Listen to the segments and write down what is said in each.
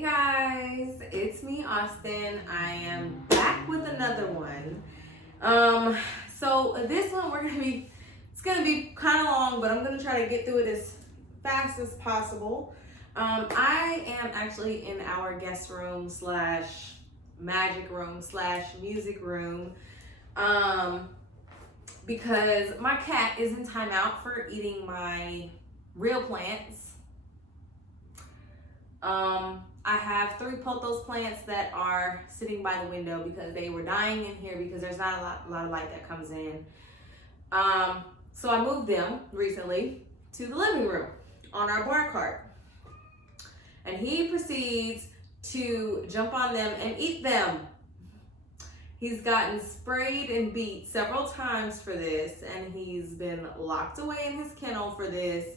Hey guys, it's me, Austin. I am back with another one. So this one it's gonna be kind of long, but I'm gonna try to get through it as fast as possible. I am actually in our guest room slash magic room slash music room, because my cat is in timeout for eating my real plants. I have 3 pothos plants that are sitting by the window because they were dying in here because there's not a lot of light that comes in. So I moved them recently to the living room on our bar cart. And he proceeds to jump on them and eat them. He's gotten sprayed and beat several times for this, and he's been locked away in his kennel for this,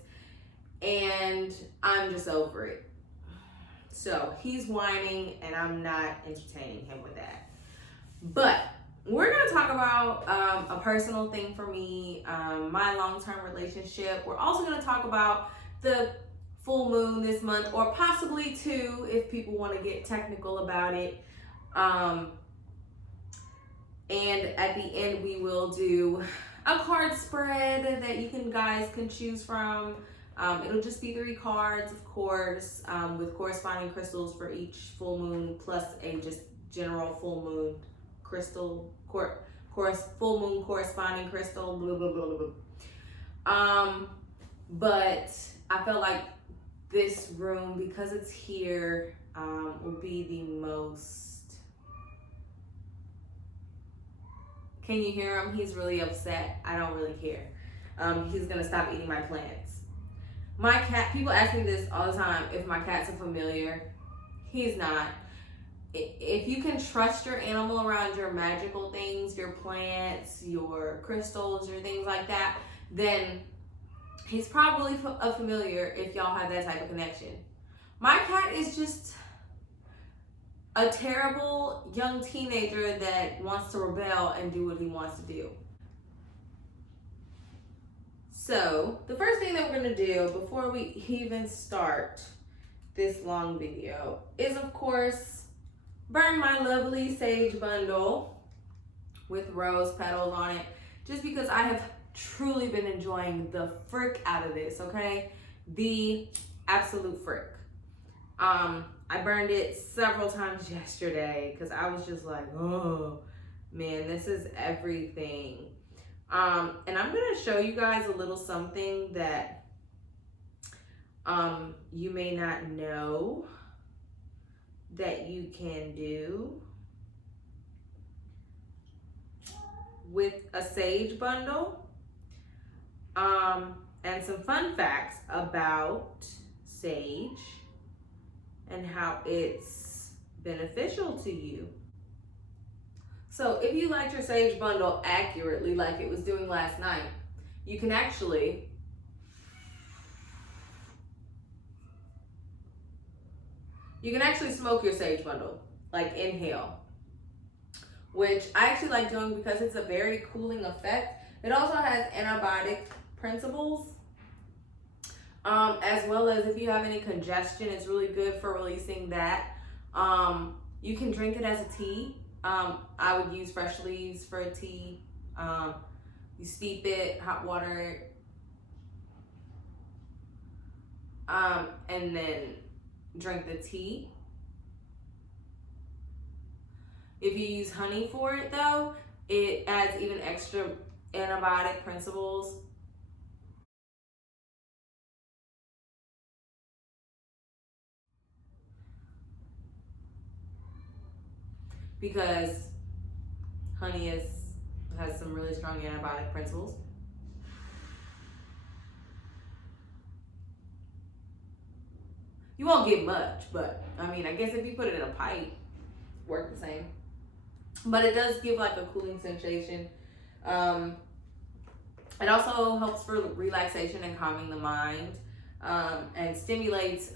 and I'm just over it. So he's whining and I'm not entertaining him with that. But we're going to talk about a personal thing for me, my long-term relationship. We're also going to talk about the full moon this month, or possibly 2 if people want to get technical about it. And at the end we will do a card spread that you guys can choose from. It'll just be 3 cards, of course, with corresponding crystals for each full moon, plus a just general full moon crystal, full moon corresponding crystal, blah, blah, blah, blah. But I felt like this room, because it's here, will be the most... Can you hear him? He's really upset. I don't really care. He's gonna stop eating my plants. My cat, people ask me this all the time, if my cat's a familiar. He's not. If you can trust your animal around your magical things, your plants, your crystals, your things like that, then he's probably a familiar if y'all have that type of connection. My cat is just a terrible young teenager that wants to rebel and do what he wants to do. So the first thing that we're going to do before we even start this long video is, of course, burn my lovely sage bundle with rose petals on it, just because I have truly been enjoying the frick out of this, okay? The absolute frick. I burned it several times yesterday because I was just like, oh man, this is everything. And I'm going to show you guys a little something that you may not know that you can do with a sage bundle, and some fun facts about sage and how it's beneficial to you. So if you light your sage bundle accurately, like it was doing last night, you can actually smoke your sage bundle, like inhale, which I actually like doing because it's a very cooling effect. It also has antibiotic principles, as well as if you have any congestion, it's really good for releasing that. You can drink it as a tea. I would use fresh leaves for a tea. You steep it, hot water, and then drink the tea. If you use honey for it though, it adds even extra antibiotic principles. Because honey has some really strong antibiotic principles. You won't get much, but I mean, I guess if you put it in a pipe, work the same. But it does give like a cooling sensation. It also helps for relaxation and calming the mind, and stimulates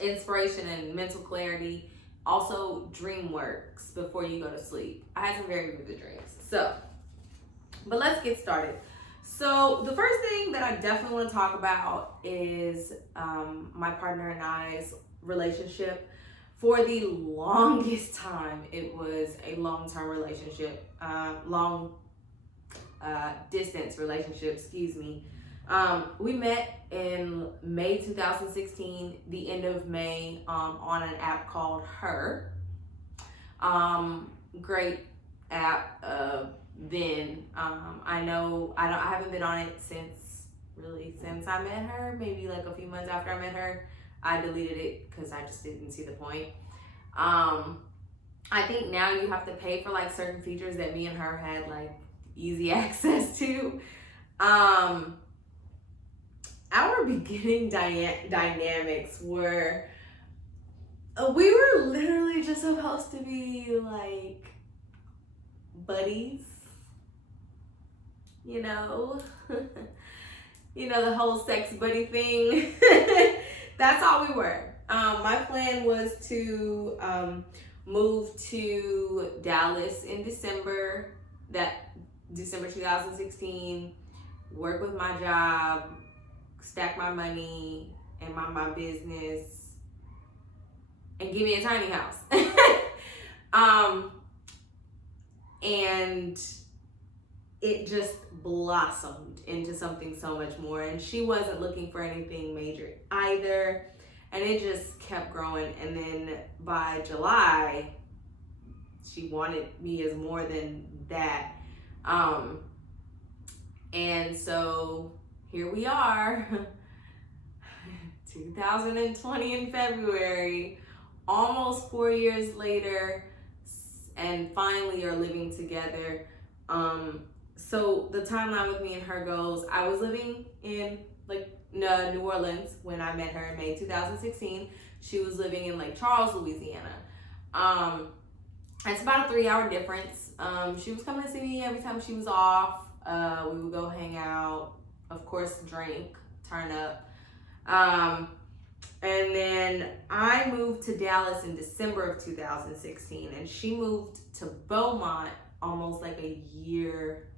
inspiration and mental clarity. Also, dream works before you go to sleep. I had some very vivid dreams. But let's get started. So the first thing that I definitely want to talk about is my partner and I's relationship. For the longest time, it was a long-term relationship, long distance relationship, excuse me. We met in May 2016, the end of May, on an app called Her. Great app. Then I haven't been on it since I met her. Maybe like a few months after I met her, I deleted it because I just didn't see the point. I think now you have to pay for like certain features that me and her had like easy access to. Our beginning dynamics were, we were literally just supposed to be like buddies, you know, the whole sex buddy thing. That's all we were. My plan was to move to Dallas in December 2016, work with my job, stack my money, and mind my business, and give me a tiny house. And it just blossomed into something so much more. And she wasn't looking for anything major either. And it just kept growing. And then by July, she wanted me as more than that. And so here we are, 2020 in February, almost 4 years later, and finally are living together. So the timeline with me and her goes, I was living in New Orleans when I met her in May 2016. She was living in Lake Charles, Louisiana. It's about a 3-hour difference. She was coming to see me every time she was off. We would go hang out, of course, drink, turn up. And then I moved to Dallas in December of 2016, and she moved to Beaumont almost like a year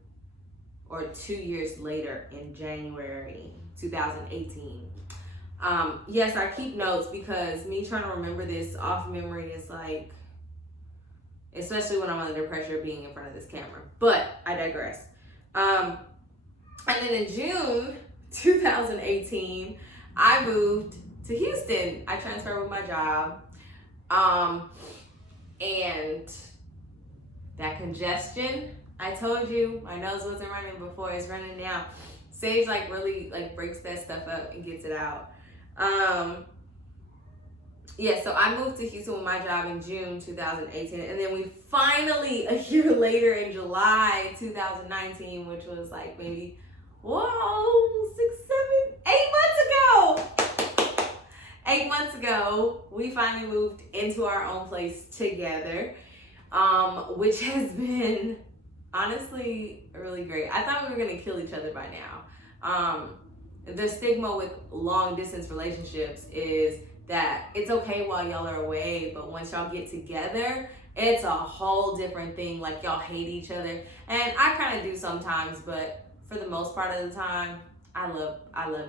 or 2 years later in January 2018. Yes, I keep notes because me trying to remember this off memory is like, especially when I'm under pressure being in front of this camera. But I digress. And then in June 2018, I moved to Houston. I transferred with my job. And that congestion, I told you, my nose wasn't running before, it's running now. Sage really breaks that stuff up and gets it out. So I moved to Houston with my job in June 2018, and then we finally, a year later in July 2019, which was maybe, 8 months ago, we finally moved into our own place together, which has been honestly really great. I thought we were gonna kill each other by now. The stigma with long distance relationships is that it's okay while y'all are away, but once y'all get together, it's a whole different thing. Y'all hate each other, and I kind of do sometimes, but for the most part of the time, I love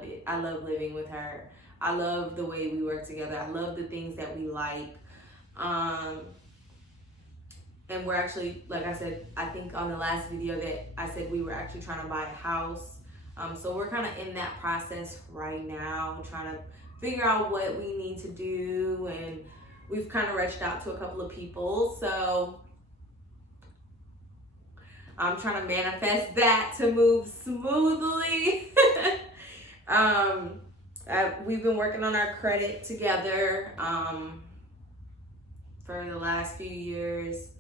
it. I love living with her. I love the way we work together. I love the things that we like. And we're actually, like I said, I think on the last video that I said we were actually trying to buy a house. So we're kind of in that process right now, trying to figure out what we need to do. And we've kind of reached out to a couple of people. So I'm trying to manifest that to move smoothly. We've been working on our credit together for the last few years.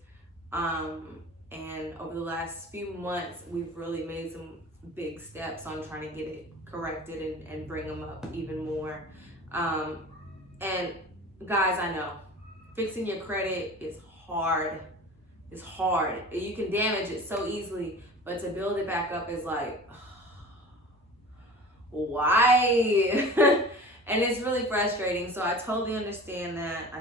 And over the last few months, we've really made some big steps on trying to get it corrected and bring them up even more. And guys, I know fixing your credit is hard. It's hard. You can damage it so easily, but to build it back up is why? And it's really frustrating. So I totally understand that.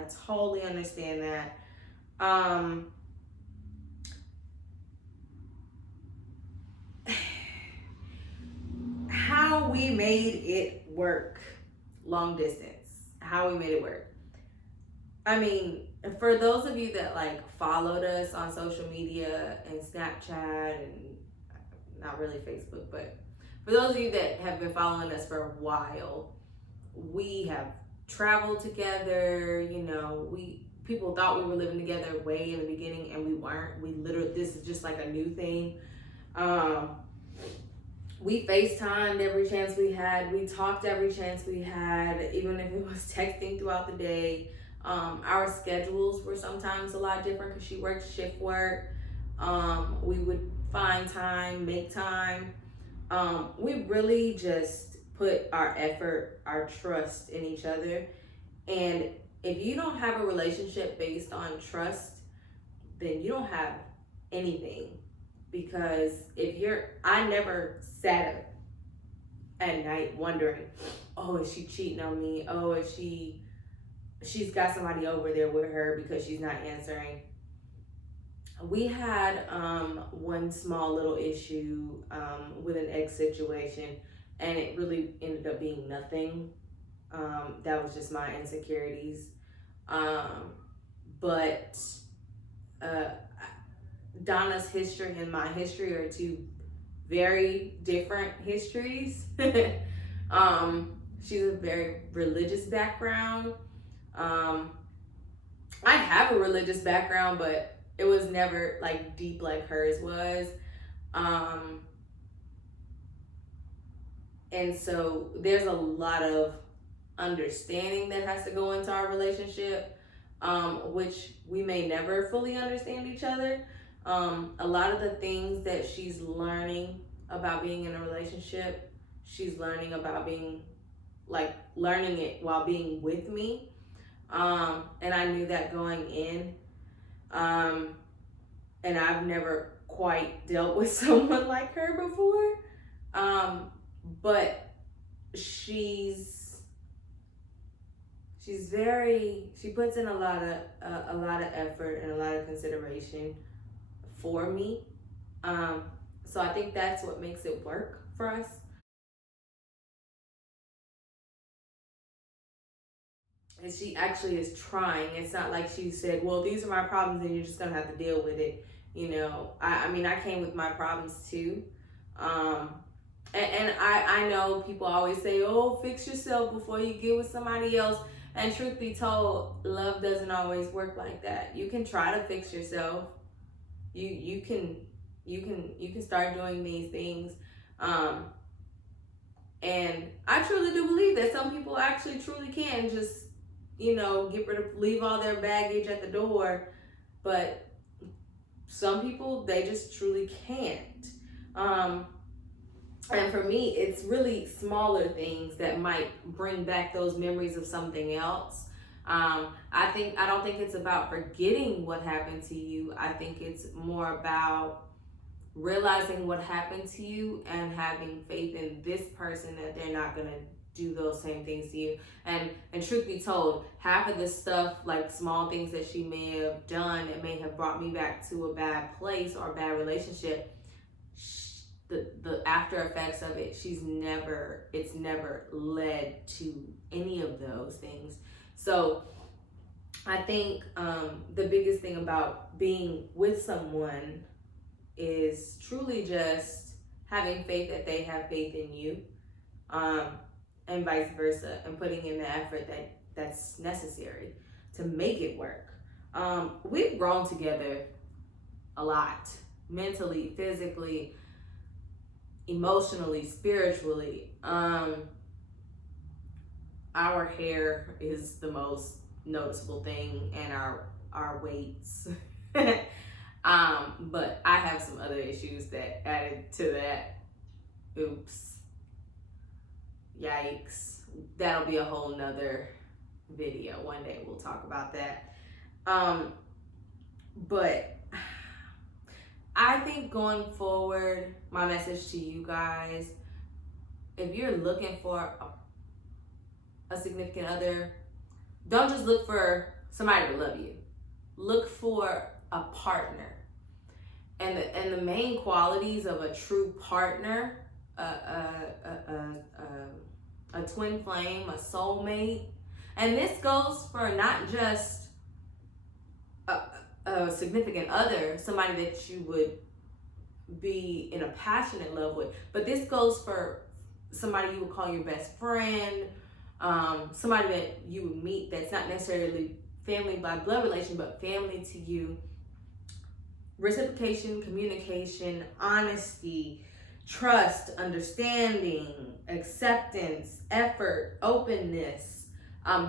How we made it work, long distance, how we made it work. I mean, for those of you that like followed us on social media and Snapchat and not really Facebook, but for those of you that have been following us for a while, we have traveled together. You know, people thought we were living together way in the beginning, and we weren't. We literally, this is just like a new thing. We FaceTimed every chance we had. We talked every chance we had, even if it was texting throughout the day. Our schedules were sometimes a lot different because she worked shift work. We would find time, make time. We really just put our effort, our trust in each other. And if you don't have a relationship based on trust, then you don't have anything. Because I never sat at night wondering, oh, is she cheating on me? Oh, she's got somebody over there with her because she's not answering. We had one small little issue with an ex situation, and it really ended up being nothing. That was just my insecurities. But Donna's history and my history are two very different histories. She's a very religious background. I have a religious background, but it was never like deep like hers was. And so there's a lot of understanding that has to go into our relationship, which we may never fully understand each other. A lot of the things that she's learning about being in a relationship, she's learning about learning it while being with me. And I knew that going in. And I've never quite dealt with someone like her before. But she puts in a lot of effort and a lot of consideration for me. So I think that's what makes it work for us. And she actually is trying. It's not like she said, well, these are my problems and you're just gonna have to deal with it. You know, I mean, I came with my problems too. And I know people always say, oh, fix yourself before you get with somebody else. And truth be told, love doesn't always work like that. You can try to fix yourself. You can start doing these things. And I truly do believe that some people actually truly can just, leave all their baggage at the door. But some people, they just truly can't. And for me, it's really smaller things that might bring back those memories of something else. I don't think it's about forgetting what happened to you. I think it's more about realizing what happened to you and having faith in this person that they're not gonna do those same things to you. And truth be told, half of the stuff, like small things that she may have done, it may have brought me back to a bad place or a bad relationship. The after effects of it, it's never led to any of those things. So I think the biggest thing about being with someone is truly just having faith that they have faith in you, and vice versa, and putting in the effort that's necessary to make it work. We've grown together a lot, mentally, physically, emotionally, spiritually. Our hair is the most noticeable thing, and our weights. But I have some other issues that added to that. Oops. Yikes. That'll be a whole nother video. One day we'll talk about that. But I think going forward, my message to you guys, if you're looking for a significant other, don't just look for somebody to love you. Look for a partner. And the main qualities of a true partner, a twin flame, a soulmate, and this goes for not just a significant other, somebody that you would be in a passionate love with. But this goes for somebody you would call your best friend, somebody that you would meet that's not necessarily family by blood relation, but family to you. Reciprocation, communication, honesty, trust, understanding, acceptance, effort, openness,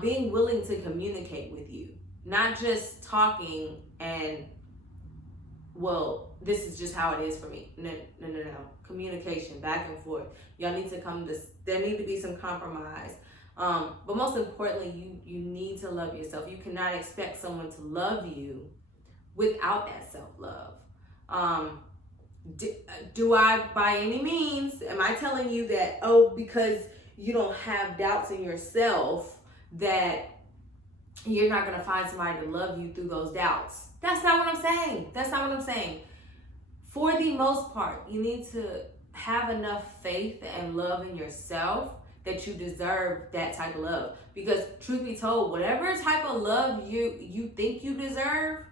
being willing to communicate with you, not just talking and, well, this is just how it is for me. No. Communication, back and forth. Y'all need to there need to be some compromise. But most importantly, you need to love yourself. You cannot expect someone to love you without that self-love. Do I, by any means, am I telling you that, because you don't have doubts in yourself, that you're not going to find somebody to love you through those doubts? That's not what I'm saying. For the most part, you need to have enough faith and love in yourself that you deserve that type of love. Because truth be told, whatever type of love you think you deserve,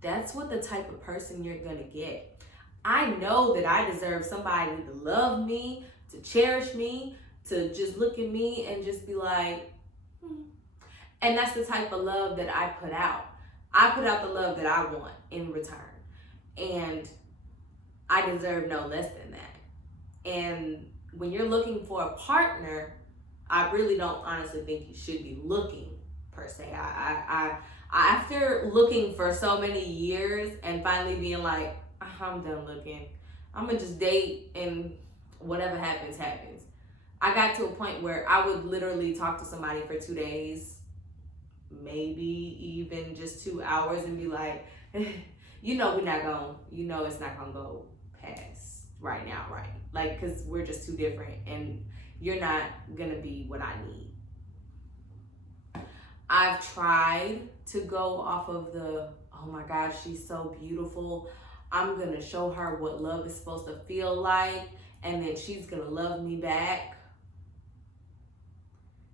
that's what the type of person you're going to get. I know that I deserve somebody to love me, to cherish me, to just look at me and just be like, And that's the type of love that I put out. I put out the love that I want in return. And I deserve no less than that. And when you're looking for a partner, I really don't honestly think you should be looking per se. I after looking for so many years and finally being like, I'm done looking. I'm gonna just date and whatever happens, happens. I got to a point where I would literally talk to somebody for 2 days, maybe even just 2 hours, and be like, it's not gonna go past right now, right? Like, cause we're just too different and you're not gonna be what I need. I've tried to go off of the, oh my gosh, she's so beautiful, I'm gonna show her what love is supposed to feel like, and then she's gonna love me back.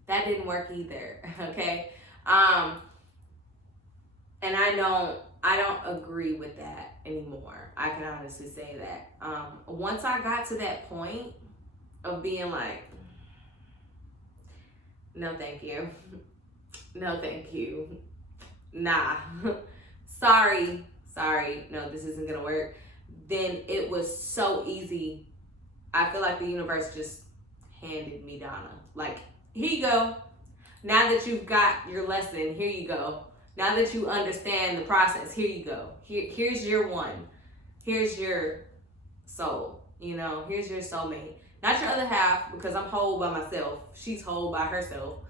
That didn't work either, okay? And I don't agree with that anymore. I can honestly say that. Once I got to that point of being like, no thank you, no thank you, nah, sorry, no, this isn't gonna work, then it was so easy. I feel like the universe just handed me Donna. Like, here you go. Now that you've got your lesson, here you go. Now that you understand the process, here you go. Here's your one. Here's your soul. Here's your soulmate. Not your other half, because I'm whole by myself. She's whole by herself.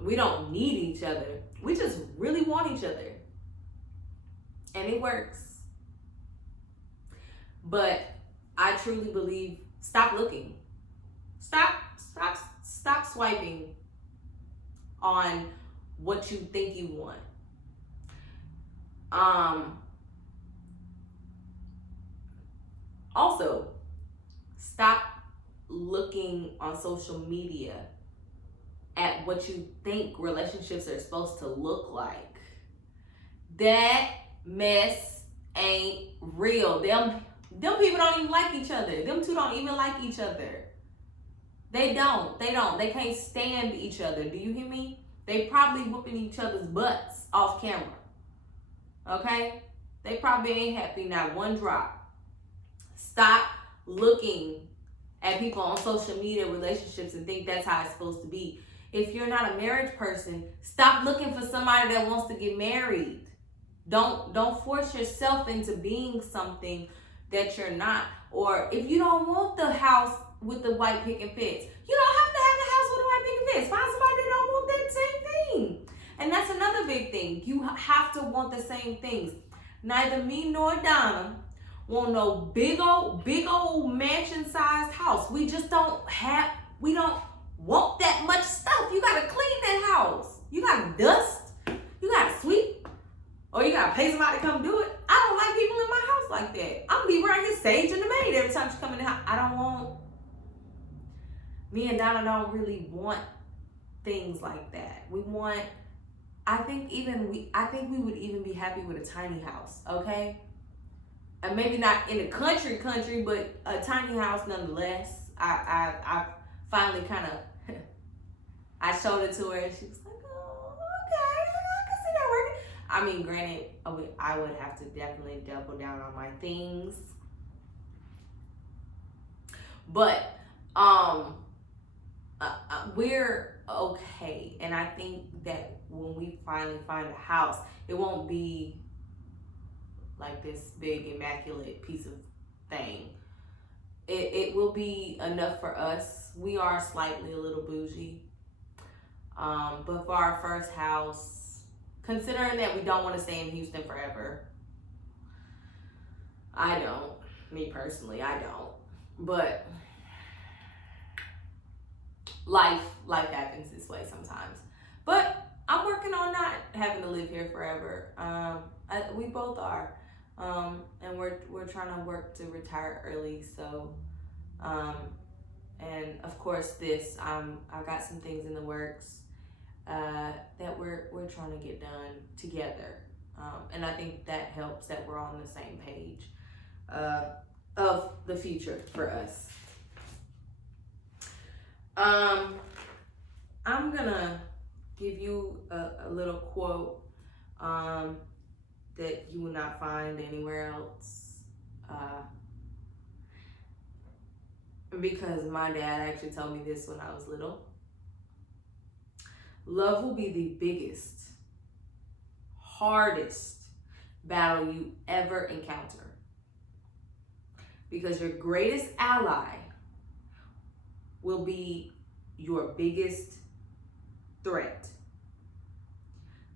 We don't need each other. We just really want each other. And it works. But I truly believe, stop looking. Stop swiping on what you think you want. Also, stop looking on social media at what you think relationships are supposed to look like. That mess ain't real. Them people don't even like each other. Them two don't even like each other. They don't. They can't stand each other. Do you hear me? They probably whooping each other's butts off camera. Okay? They probably ain't happy, not one drop. Stop looking at people on social media relationships and think that's how it's supposed to be. If you're not a marriage person, stop looking for somebody that wants to get married. Don't force yourself into being something that you're not. Or if you don't want the house with the white picket fence, you don't have to have the house with the white picket fence. Find somebody that don't want that same thing. And that's another big thing. You have to want the same things. Neither me nor Donna want no big old mansion-sized house. We don't want that much stuff. You gotta clean that house. You gotta dust. You gotta sweep. Or you gotta pay somebody to come do it. I don't like people in my house like that. I'm gonna be around here saging the maid every time she come in the house. Me and Donna don't really want things like that. I think we would even be happy with a tiny house, okay? And maybe not in the country, but a tiny house nonetheless. I finally kind of I showed it to her, and she was like, "Oh, okay, I can see that working." I mean, granted, I would have to definitely double down on my things, but we're okay. And I think that when we finally find a house, it won't be like this big immaculate piece of thing. It will be enough for us. We are slightly a little bougie, but for our first house, considering that we don't want to stay in Houston forever, I don't. Me personally, I don't. But life happens this way sometimes. But I'm working on not having to live here forever. We both are, and we're trying to work to retire early. So, and of course, I got some things in the works that we're trying to get done together, and I think that helps that we're on the same page of the future for us. I'm gonna give you a little quote that you will not find anywhere else, because my dad actually told me this when I was little. Love will be the biggest, hardest battle you ever encounter, because your greatest ally will be your biggest threat.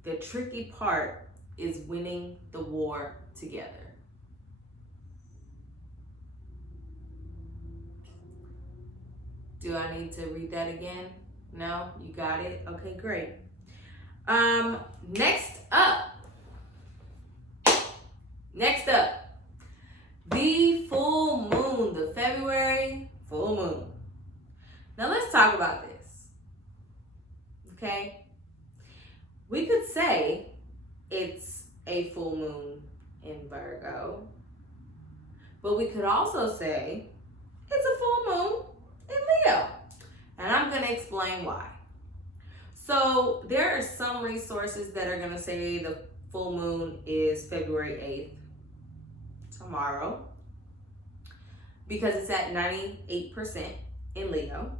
The tricky part is winning the war together. Do I need to read that again? No? You got it? Okay, great. Next up, the full moon, the February full moon. Now let's talk about this, okay? We could say it's a full moon in Virgo, but we could also say it's a full moon in Leo. And I'm going to explain why. So there are some resources that are going to say the full moon is February 8th, tomorrow, because it's at 98% in Leo.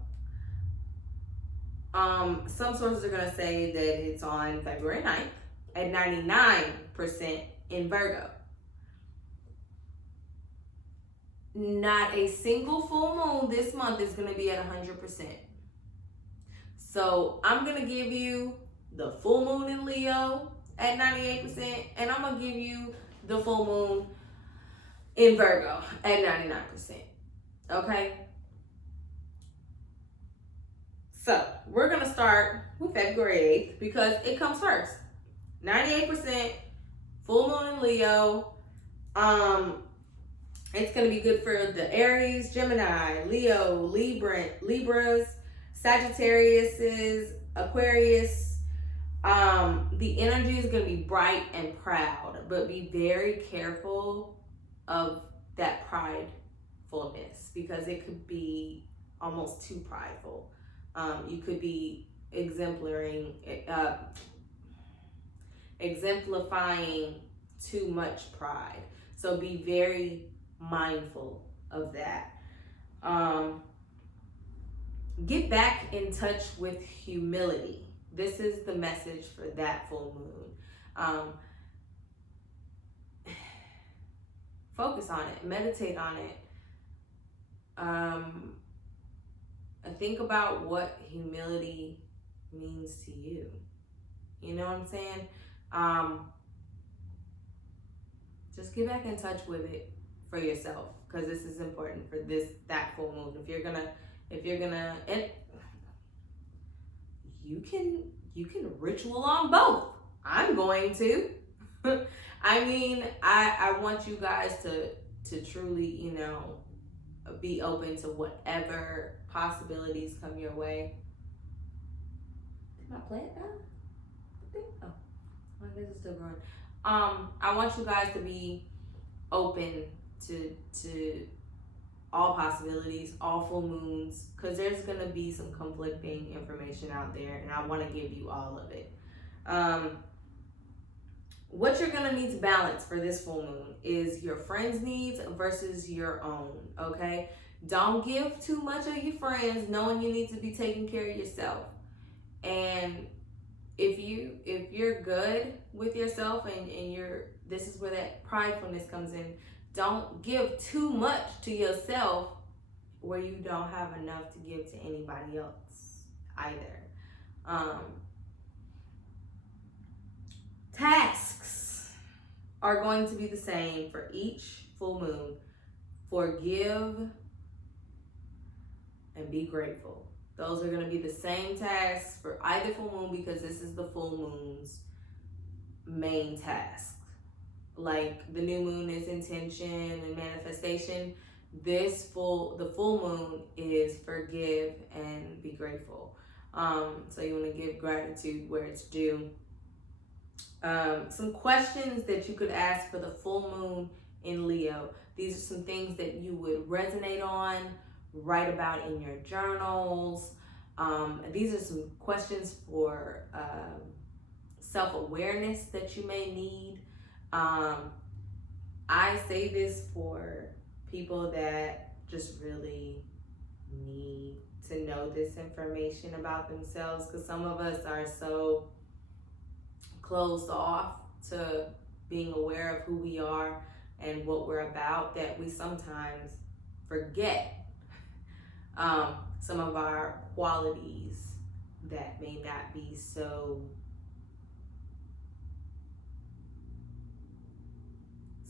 Some sources are going to say that it's on February 9th at 99% in Virgo. Not a single full moon this month is going to be at 100%. So I'm going to give you the full moon in Leo at 98%, and I'm going to give you the full moon in Virgo at 99%. Okay? So we're going to start with February 8th because it comes first. 98% full moon in Leo. It's going to be good for the Aries, Gemini, Leo, Libras, Sagittariuses, Aquarius. The energy is going to be bright and proud, but be very careful of that pridefulness because it could be almost too prideful. You could be exemplifying too much pride. So be very mindful of that. Get back in touch with humility. This is the message for that full moon. Focus on it, meditate on it. Think about what humility means to you. You know what I'm saying? Just get back in touch with it for yourself, because this is important for that full moon. If you're gonna, and you can ritual on both. I'm going to. I mean, I want you guys to truly, be open to whatever possibilities come your way. Did I play it now? Oh. I guess it's still growing. I want you guys to be open to all possibilities, all full moons, because there's gonna be some conflicting information out there, and I want to give you all of it. What you're gonna need to balance for this full moon is your friends' needs versus your own. Okay, don't give too much of your friends, knowing you need to be taking care of yourself. And if you're good with yourself and you're, this is where that pridefulness comes in. Don't give too much to yourself where you don't have enough to give to anybody else either. Tasks are going to be the same for each full moon. Forgive and be grateful. Those are going to be the same tasks for either full moon, because this is the full moon's main task. Like the new moon is intention and manifestation. The full moon is forgive and be grateful. So you want to give gratitude where it's due. Some questions that you could ask for the full moon in Leo. These are some things that you would resonate on, write about in your journals. These are some questions for self-awareness that you may need. I say this for people that just really need to know this information about themselves, because some of us are so closed off to being aware of who we are and what we're about that we sometimes forget some of our qualities that may not be so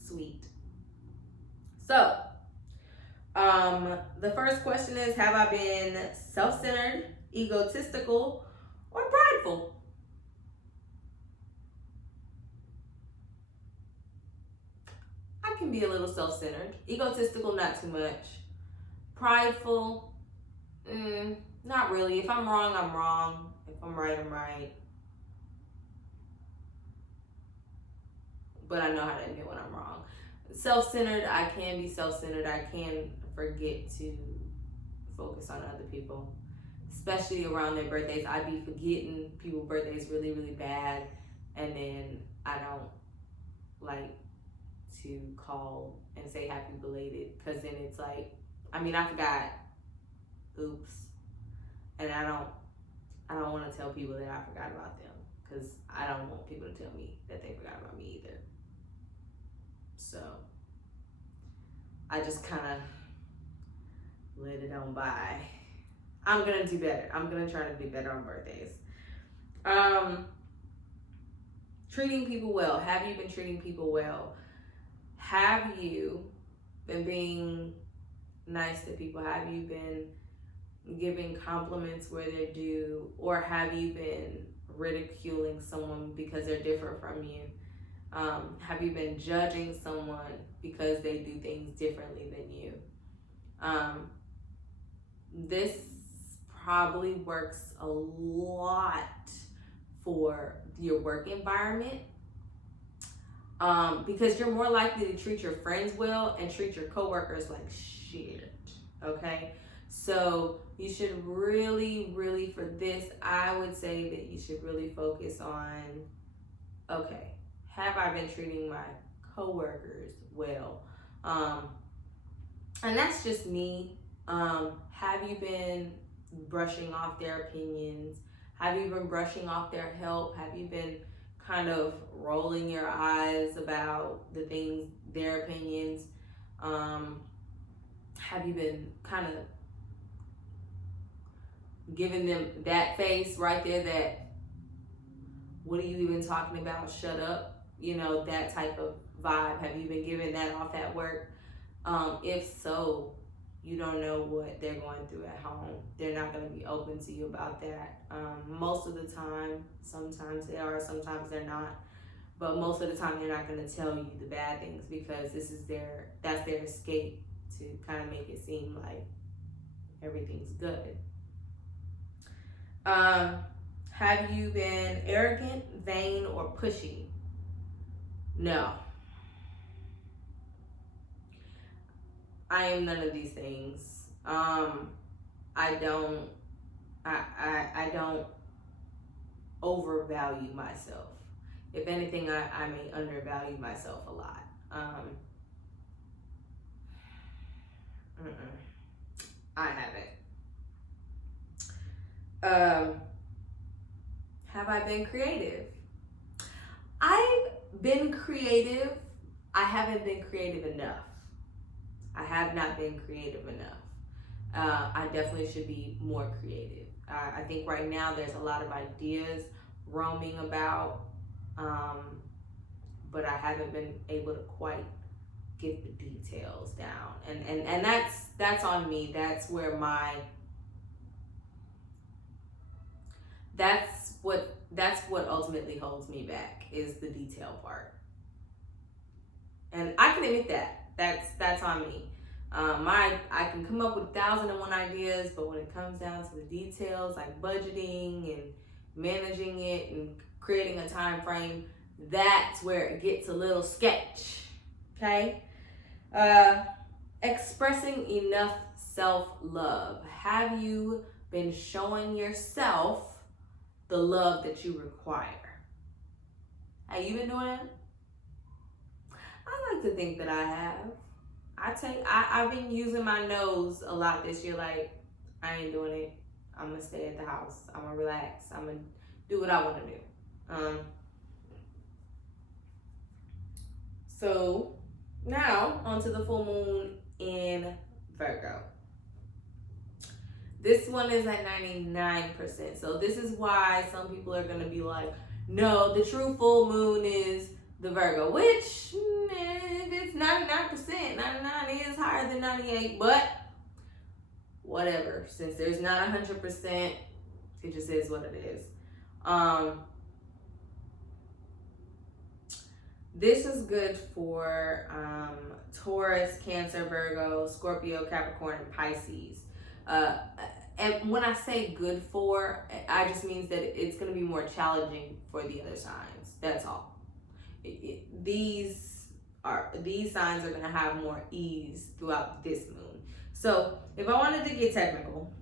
sweet. So, the first question is, have I been self-centered, egotistical, or prideful? I can be a little self-centered. Egotistical, not too much. Prideful, not really. If I'm wrong, I'm wrong. If I'm right, I'm right. But I know how to admit when I'm wrong. Self-centered, I can be self-centered. I can forget to focus on other people, especially around their birthdays. I'd be forgetting people's birthdays really, really bad, and then I don't like to call and say happy belated, because then it's like, I forgot. Oops. And I don't want to tell people that I forgot about them, because I don't want people to tell me that they forgot about me either. So I just kind of let it on by. I'm gonna do better. I'm gonna try to do better on birthdays. Treating people well. Have you been treating people well? Have you been being nice to people? Have you been giving compliments where they're due? Or have you been ridiculing someone because they're different from you? Have you been judging someone because they do things differently than you? This probably works a lot for your work environment, because you're more likely to treat your friends well and treat your coworkers like shit, okay? So you should really, really, for this, I would say that you should really focus on, okay, have I been treating my coworkers well? And that's just me. Have you been brushing off their opinions? Have you been brushing off their help? Have you been kind of rolling your eyes about the things, their opinions? Have you been kind of giving them that face right there that, what are you even talking about? Shut up. That type of vibe. Have you been giving that off at work? If so, you don't know what they're going through at home. They're not going to be open to you about that. Most of the time, sometimes they are, sometimes they're not. But most of the time, they're not going to tell you the bad things, because that's their escape to kind of make it seem like everything's good. Have you been arrogant, vain, or pushy? No. I am none of these things. I don't I don't overvalue myself. If anything, I may undervalue myself a lot. I haven't. Have I been creative? I've been creative. I haven't been creative enough. I have not been creative enough. I definitely should be more creative. I think right now there's a lot of ideas roaming about, but I haven't been able to quite get the details down. And that's on me. That's where that's what ultimately holds me back, is the detail part. And I can admit that. That's on me. I can come up with 1,001 ideas, but when it comes down to the details, like budgeting and managing it and creating a time frame, that's where it gets a little sketch. Okay. Expressing enough self-love. Have you been showing yourself the love that you require? Have you been doing that? I like to think that I have. I've been using my nose a lot this year. Like, I ain't doing it. I'm gonna stay at the house. I'm gonna relax. I'm gonna do what I want to do. So now onto the full moon in Virgo. This one is at 99%. So this is why some people are gonna be like, no, the true full moon is the Virgo, which if it's 99%, 99 is higher than 98, but whatever. Since there's not 100%, it just is what it is. This is good for Taurus, Cancer, Virgo, Scorpio, Capricorn, and Pisces. And when I say good for, I just means that it's going to be more challenging for the other signs. That's all. These signs are going to have more ease throughout this moon. So if I wanted to get technical,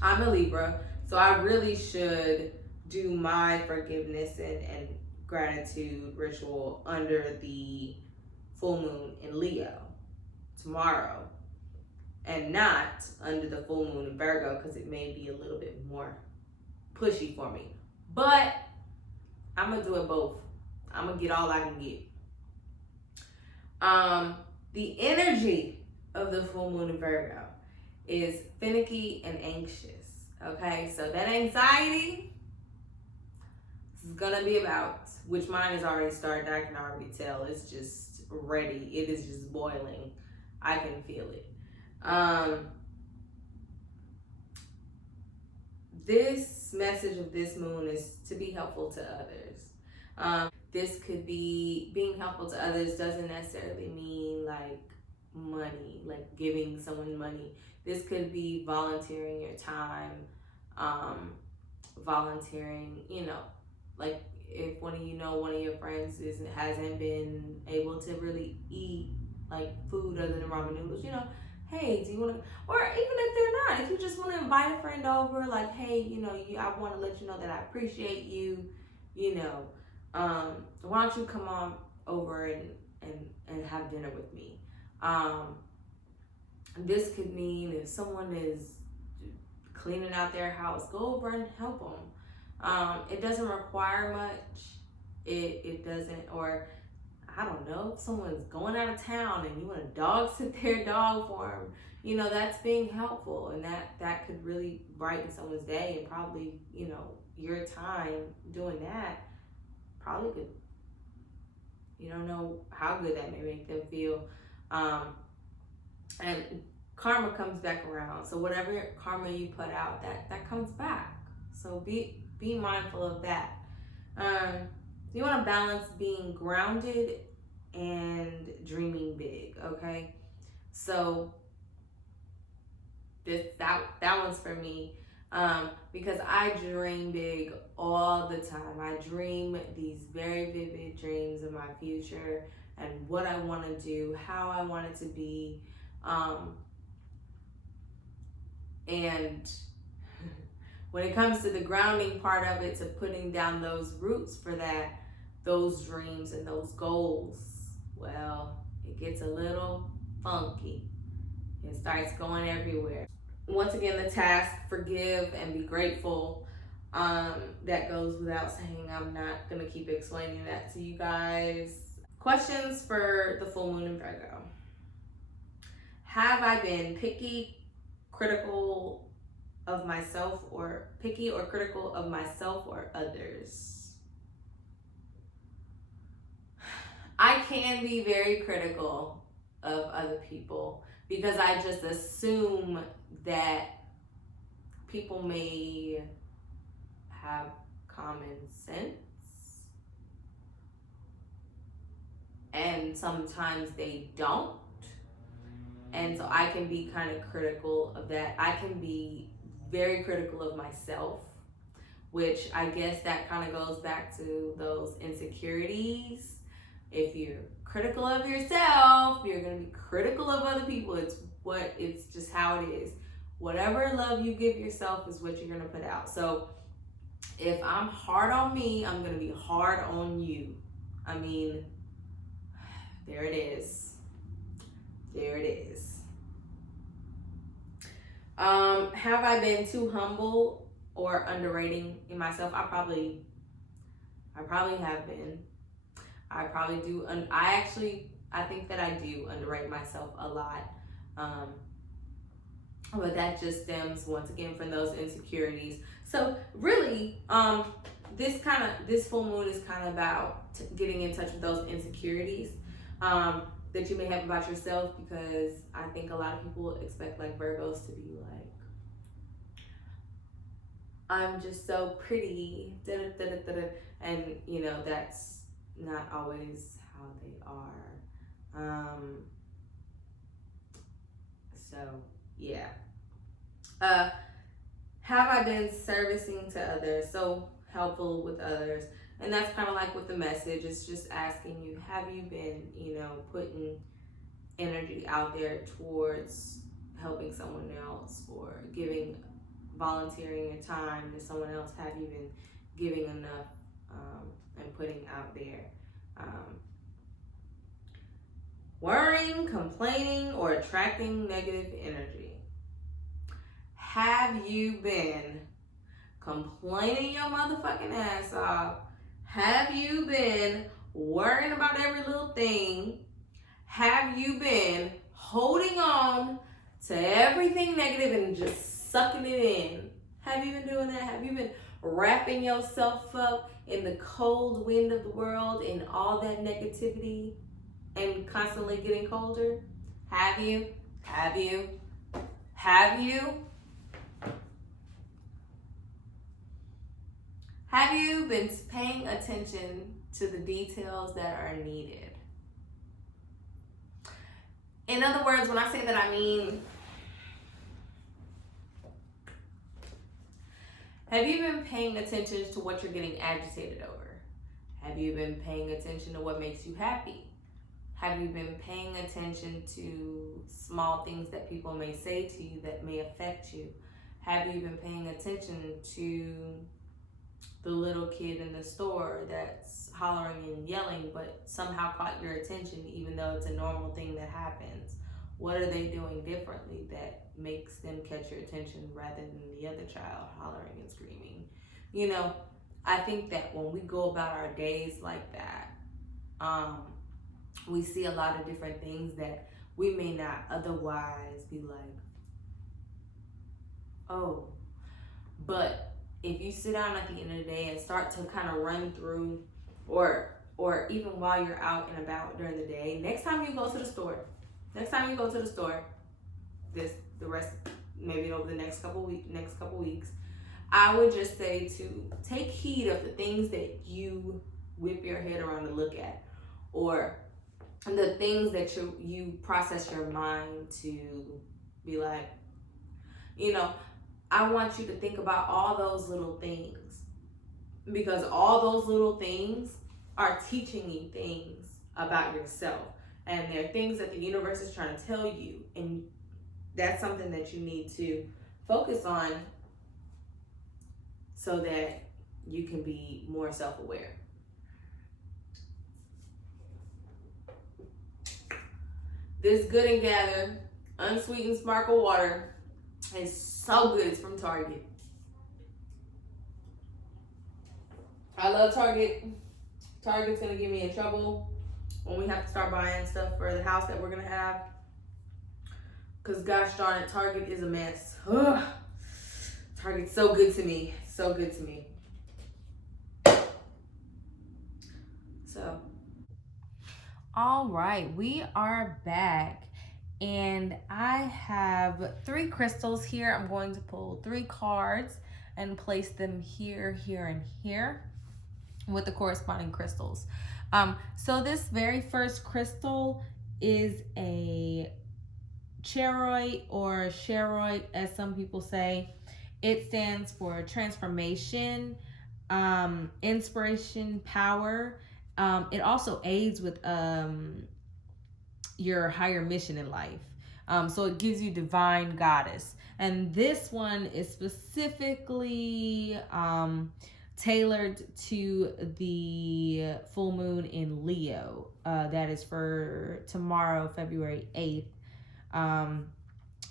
I'm a Libra, so I really should do my forgiveness and gratitude ritual under the full moon in Leo tomorrow, and not under the full moon in Virgo, because it may be a little bit more pushy for me. But I'm gonna do it both. I'm gonna get all I can get. The energy of the full moon in Virgo is finicky and anxious. Okay, so that anxiety is gonna be about, which mine has already started. I can already tell. It's just ready. It is just boiling. I can feel it. This message of this moon is to be helpful to others. This could be, being helpful to others doesn't necessarily mean like money, like giving someone money. This could be volunteering your time, volunteering, like if one of your friends hasn't been able to really eat like food other than ramen noodles, hey, do you want to, or even if they're not, if you just want to invite a friend over, like, hey, I want to let you know that I appreciate you, why don't you come on over and have dinner with me? This could mean if someone is cleaning out their house, go over and help them. It doesn't require much. It doesn't, or I don't know, if someone's going out of town and you want to dog sit their dog for them, that's being helpful, and that could really brighten someone's day, and probably, your time doing that probably could, you don't know how good that may make them feel. And karma comes back around. So whatever karma you put out, that comes back. So be mindful of that. You want to balance being grounded and dreaming big, okay? So that one's for me. Because I dream big all the time. I dream these very vivid dreams of my future and what I want to do, how I want it to be. And when it comes to the grounding part of it, to putting down those roots for that, those dreams and those goals, well, it gets a little funky. It starts going everywhere. Once again, the task, forgive and be grateful. That goes without saying. I'm not going to keep explaining that to you guys. Questions for the full moon in Virgo. Have I been picky, critical of myself, or picky or critical of myself or others? I can be very critical of other people because I just assume that people may have common sense and sometimes they don't. And so I can be kind of critical of that. I can be very critical of myself, which I guess that kind of goes back to those insecurities. If you're critical of yourself, you're going to be critical of other people. It's just how it is. Whatever love you give yourself is what you're going to put out. So if I'm hard on me, I'm going to be hard on you. I mean, there it is. There it is. Have I been too humble or underrating in myself? I probably have been. I probably do. I think that I do underrate myself a lot. But that just stems once again from those insecurities. So really, this full moon is kind of about getting in touch with those insecurities that you may have about yourself, because I think a lot of people expect like Virgos to be like, I'm just so pretty, and you know that's not always how they are. So yeah. Have I been servicing to others? So helpful with others. And that's kind of like with the message. It's just asking you, have you been, putting energy out there towards helping someone else or volunteering your time to someone else? Have you been giving enough and putting out there? Worrying, complaining, or attracting negative energy. Have you been complaining your motherfucking ass off? Have you been worrying about every little thing? Have you been holding on to everything negative and just sucking it in? Have you been doing that? Have you been wrapping yourself up in the cold wind of the world and all that negativity and constantly getting colder? Have you? Have you? Have you? Have you been paying attention to the details that are needed? In other words, when I say that, I mean, have you been paying attention to what you're getting agitated over? Have you been paying attention to what makes you happy? Have you been paying attention to small things that people may say to you that may affect you? Have you been paying attention to the little kid in the store that's hollering and yelling but somehow caught your attention even though it's a normal thing that happens? What are they doing differently that makes them catch your attention rather than the other child hollering and screaming? I think that when we go about our days like that, we see a lot of different things that we may not otherwise be like, oh. But if you sit down at the end of the day and start to kind of run through, or even while you're out and about during the day, next time you go to the store, the rest, maybe over the next couple weeks, I would just say to take heed of the things that you whip your head around to look at, or the things that you process your mind to be like, I want you to think about all those little things, because all those little things are teaching you things about yourself. And they're things that the universe is trying to tell you. And that's something that you need to focus on so that you can be more self-aware. This Good and Gather unsweetened sparkle water is so good. It's from Target. I love Target. Target's gonna get me in trouble when we have to start buying stuff for the house that we're gonna have. Cause gosh darn it, Target is a mess. Ugh. Target's so good to me. So good to me. So. All right, we are back. And I have 3 crystals here. I'm going to pull 3 cards and place them here, here, and here with the corresponding crystals. So this very first crystal is a charoite, or charoite as some people say. It stands for transformation, inspiration, power. It also aids with your higher mission in life. So it gives you divine goddess. And this one is specifically tailored to the full moon in Leo. That is for tomorrow, February 8th.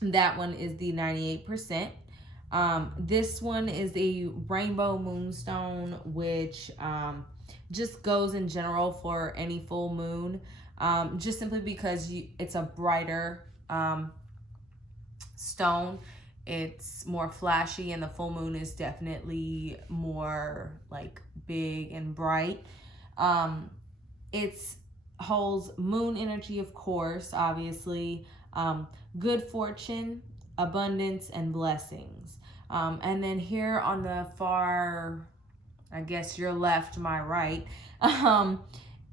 That one is the 98%. This one is a rainbow moonstone, which just goes in general for any full moon. Just simply because it's a brighter stone. It's more flashy, and the full moon is definitely more like big and bright. It holds moon energy, of course, obviously, good fortune, abundance, and blessings. And then here on the far, I guess your left, my right,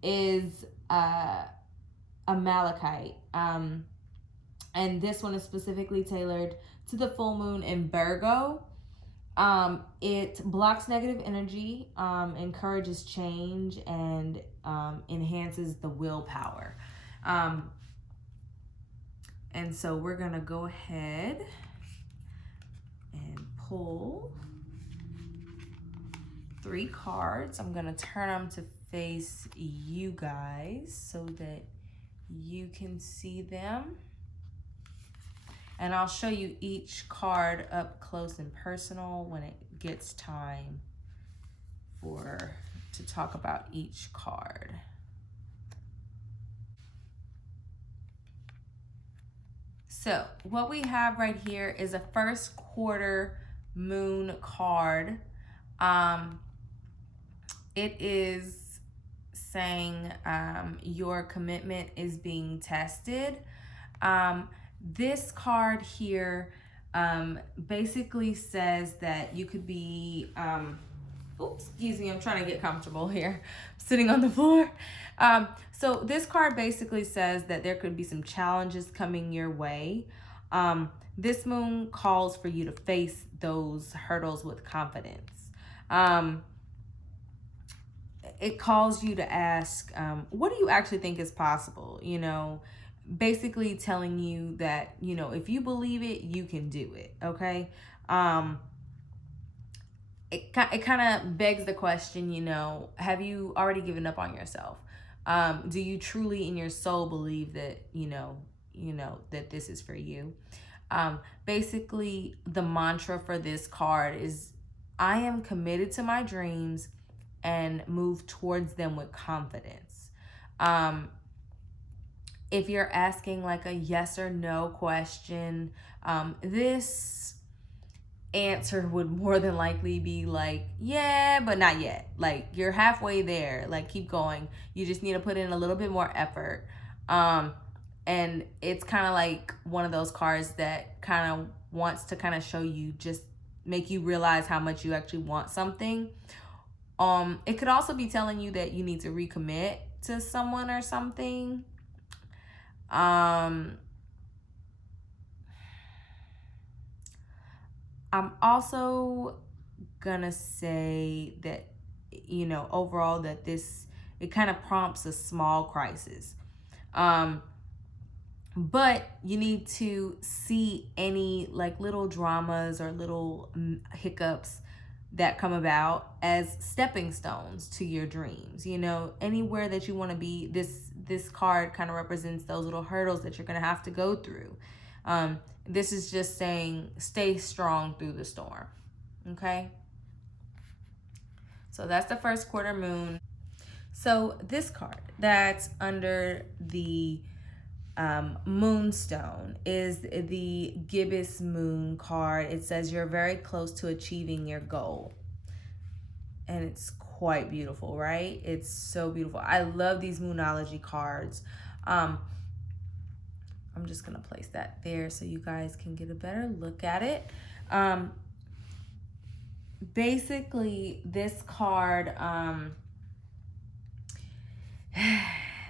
is a malachite. And this one is specifically tailored to the full moon in Virgo. It blocks negative energy, encourages change, and enhances the willpower. And so we're gonna go ahead and pull 3 cards. I'm gonna turn them to face you guys so that you can see them. And I'll show you each card up close and personal when it gets time to talk about each card. So what we have right here is a first quarter moon card. It is saying your commitment is being tested. This card here basically says that you could be, excuse me, I'm trying to get comfortable here, sitting on the floor. So this card basically says that there could be some challenges coming your way. This moon calls for you to face those hurdles with confidence. It calls you to ask, what do you actually think is possible? You know, basically telling you that, you know, if you believe it, you can do it. Okay. It kind of begs the question, you know, have you already given up on yourself? Do you truly in your soul believe that, you know, that this is for you? Basically the mantra for this card is, I am committed to my dreams and move towards them with confidence. If you're asking like a yes or no question, this answer would more than likely be like, yeah, but not yet. Like, you're halfway there. Like, keep going. You just need to put in a little bit more effort. And it's kind of like one of those cards that kind of wants to kind of show you, just make you realize how much you actually want something. It could also be telling you that you need to recommit to someone or something. I'm also gonna say that, overall, that it kind of prompts a small crisis. But you need to see any like little dramas or little hiccups that come about as stepping stones to your dreams. Anywhere that you want to be, this card kind of represents those little hurdles that you're going to have to go through. This is just saying stay strong through the storm. Okay? So that's the first quarter moon. So this card that's under the moonstone is the gibbous moon card. It says you're very close to achieving your goal. And it's quite beautiful, right? It's so beautiful. I love these moonology cards. I'm just gonna place that there so you guys can get a better look at it. Basically, this card, oh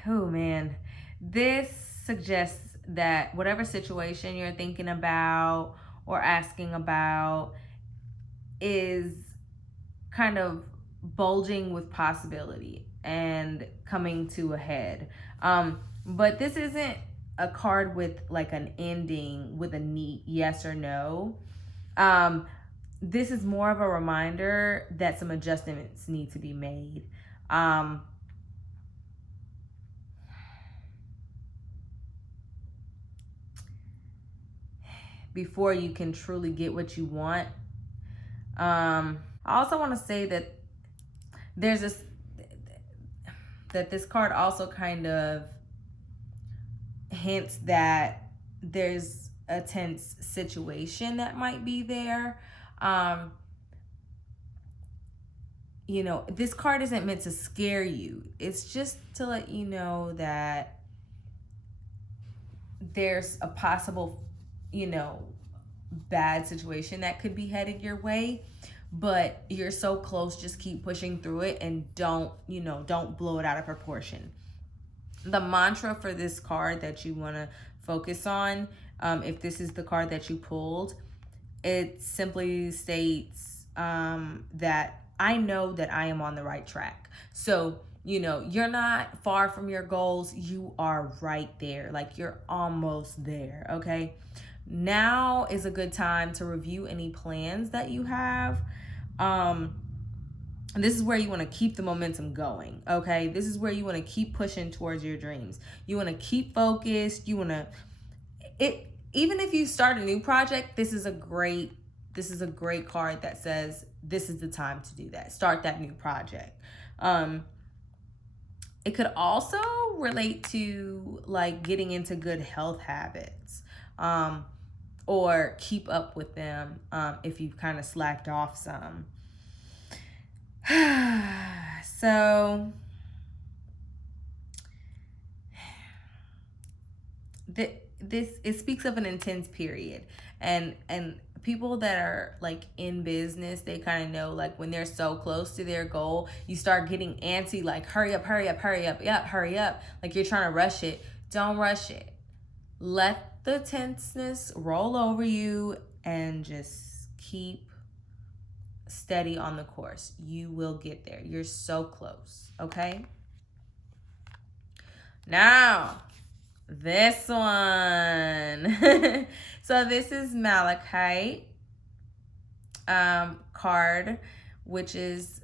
man, this suggests that whatever situation you're thinking about or asking about is kind of bulging with possibility and coming to a head. But this isn't a card with like an ending with a neat yes or no. This is more of a reminder that some adjustments need to be made. Before you can truly get what you want. I also want to say that this card also kind of hints that there's a tense situation that might be there. This card isn't meant to scare you. It's just to let you know that there's a possible, bad situation that could be headed your way, but you're so close. Just keep pushing through it and don't blow it out of proportion. The mantra for this card that you want to focus on, if this is the card that you pulled, it simply states that I know that I am on the right track. So, you're not far from your goals. You are right there. Like, you're almost there, okay? Now is a good time to review any plans that you have. This is where you want to keep the momentum going, okay? This is where you want to keep pushing towards your dreams. You want to keep focused. You want to even if you start a new project, this is a great card that says this is the time to do that. Start that new project. It could also relate to like getting into good health habits, or keep up with them if you've kind of slacked off some. So it speaks of an intense period, and people that are like in business, they kind of know like when they're so close to their goal, you start getting antsy, like hurry up, hurry up, like you're trying to rush it. Don't rush it. Let the tenseness roll over you and just keep steady on the course. You will get there. You're so close, okay? Now, this one. So this is Malachite card, which is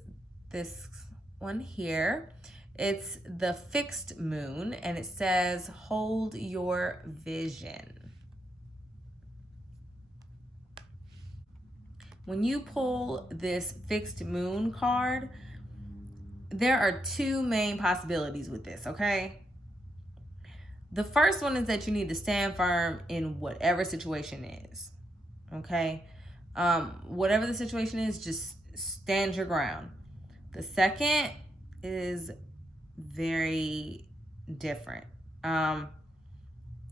this one here. It's the fixed moon, and it says, hold your vision. When you pull this fixed moon card, there are two main possibilities with this, okay? The first one is that you need to stand firm in whatever situation is, okay? Whatever the situation is, just stand your ground. The second is very different.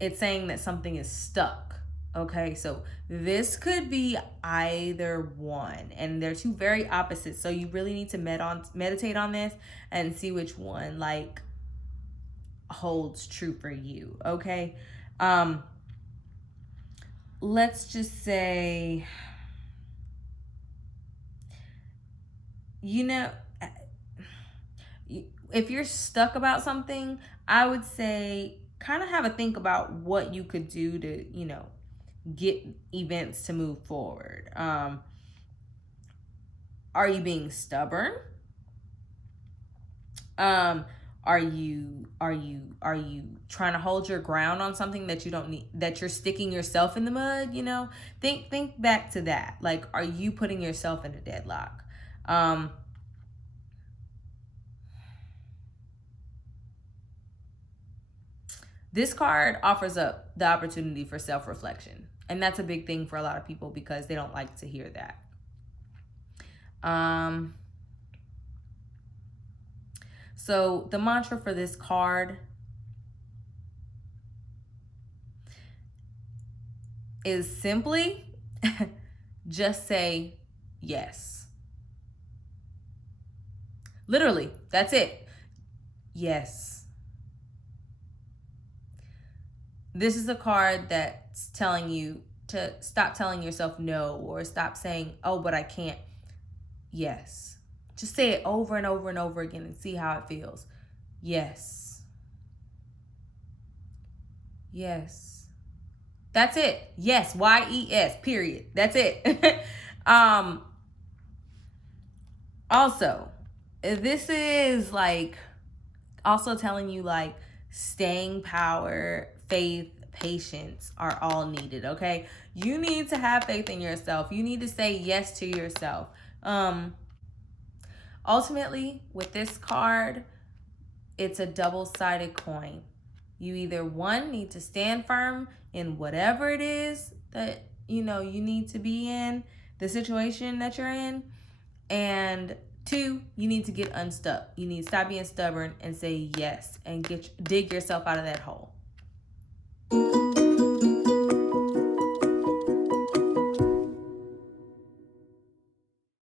It's saying that something is stuck. Okay, so this could be either one, and they're two very opposites. So you really need to meditate on this and see which one like holds true for you. Okay, let's just say you know, if you're stuck about something, I would say kind of have a think about what you could do to, get events to move forward. Are you being stubborn? Are you trying to hold your ground on something that you don't need, that you're sticking yourself in the mud? Think back to that. Like, are you putting yourself in a deadlock? This card offers up the opportunity for self-reflection, and that's a big thing for a lot of people because they don't like to hear that. So the mantra for this card is simply just say yes. Literally, that's it. Yes. This is a card that's telling you to stop telling yourself no, or stop saying, oh, but I can't. Yes. Just say it over and over and over again and see how it feels. Yes. Yes. That's it. Yes. Y-E-S, period. That's it. Also, this is like also telling you like staying power, faith, patience are all needed, okay? You need to have faith in yourself. You need to say yes to yourself. Ultimately, with this card, it's a double-sided coin. You either, one, need to stand firm in whatever it is that, you need to be in, the situation that you're in, and two, you need to get unstuck. You need to stop being stubborn and say yes and dig yourself out of that hole.